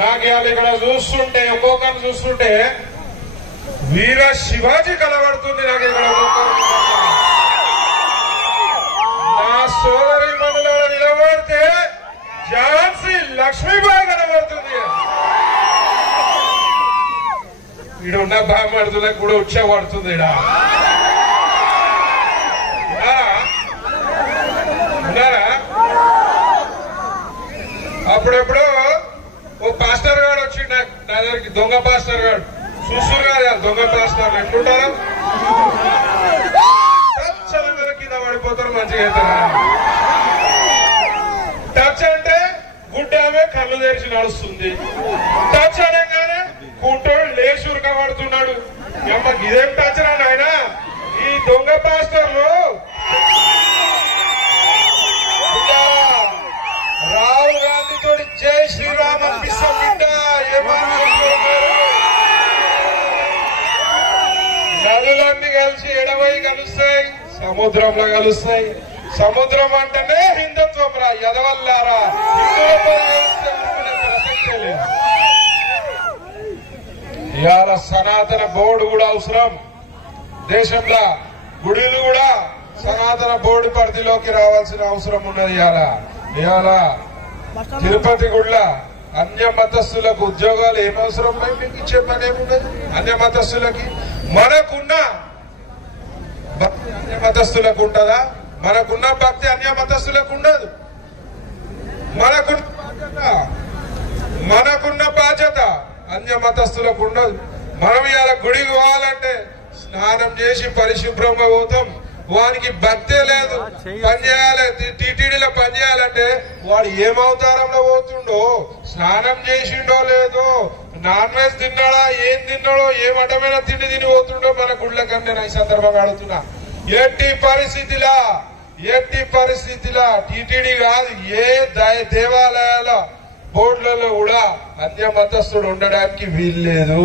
నాకు ఇవాళ ఇక్కడ చూస్తుంటే ఒక్కొక్కరు చూస్తుంటే వీర శివాజీ కనబడుతుంది. నాకు ఇక్కడ నా సోదరి మనులలో నిలబడితే ఝాన్సీ లక్ష్మీబాయి కనబడుతుంది. ఈడున్న బామ్మడుతులకు కూడా ఉచ్చబడుతుంది. ఉన్నారా? అప్పుడెప్పుడు ఓ పాస్టర్ గారు వచ్చి నా దగ్గరికి, దొంగ పాస్టర్ గారు చూసురు కాదు, దొంగ పాస్టర్ ఎట్లుంటారు, కింద పడిపోతారు, మంచిగా అవుతారు. టచ్ అంటే గుడ్డామే కళ్ళు తెరిచి నడుస్తుంది. టచ్ అనగానే కుంటోడు లేచి ఉరకబడుతున్నాడు. ఇదేం టచ్ రా నాయన? ఈ దొంగ పాస్టర్లు రాహుల్ గాంధీతో జై శ్రీరామ్ అనిపిస్తాం. నదులన్నీ కలిసి ఎడవై కలుస్తాయి, సముద్రంలో కలుస్తాయి. సముద్రం అంటేనే హిందుత్వం రా, ఎదవల్లారా. ప్రసక్తే లేదు. ఇవాళ సనాతన బోర్డు కూడా అవసరం. దేశంలో గుడిలు కూడా సనాతన బోర్డు పరిధిలోకి రావాల్సిన అవసరం ఉన్నది. ఇవాళ తిరుపతి గుళ్ళ అన్య మతస్థులకు ఉద్యోగాలు ఏమవసరం? మీకు ఇచ్చే పని ఏమున్నది? అన్య మతస్థులకి మనకున్న భక్తి అన్య మతస్థులకు ఉంటుందా? మనకున్న భక్తి అన్య మతస్థులకు ఉండదు. మనకున్న బాధ్యత అన్య మతస్థులకు ఉండదు. మనం ఇవాళ గుడికి పోవాలంటే స్నానం చేసి పరిశుభ్రంగా పోతాం. వానికి భక్తే లేదు. పని చేయాలి, టీటీడీలో పని చేయాలంటే వాడు ఏమవతారంలో పోతుండో, స్నానం చేసిండో లేదో, నాన్ వెజ్ తిన్నాడా, ఏం తిన్నాడో, ఏ మఠమైన తిండి తిని పోతుండో మన గుళ్ళ కన్నా ఈ సందర్భంగా అడుగుతున్నా. ఎట్టి పరిస్థితిలా టీటీడీ కాదు, ఏ దేవాలయాల బోర్డులలో కూడా అన్య మతస్థుడు ఉండడానికి వీల్లేదు.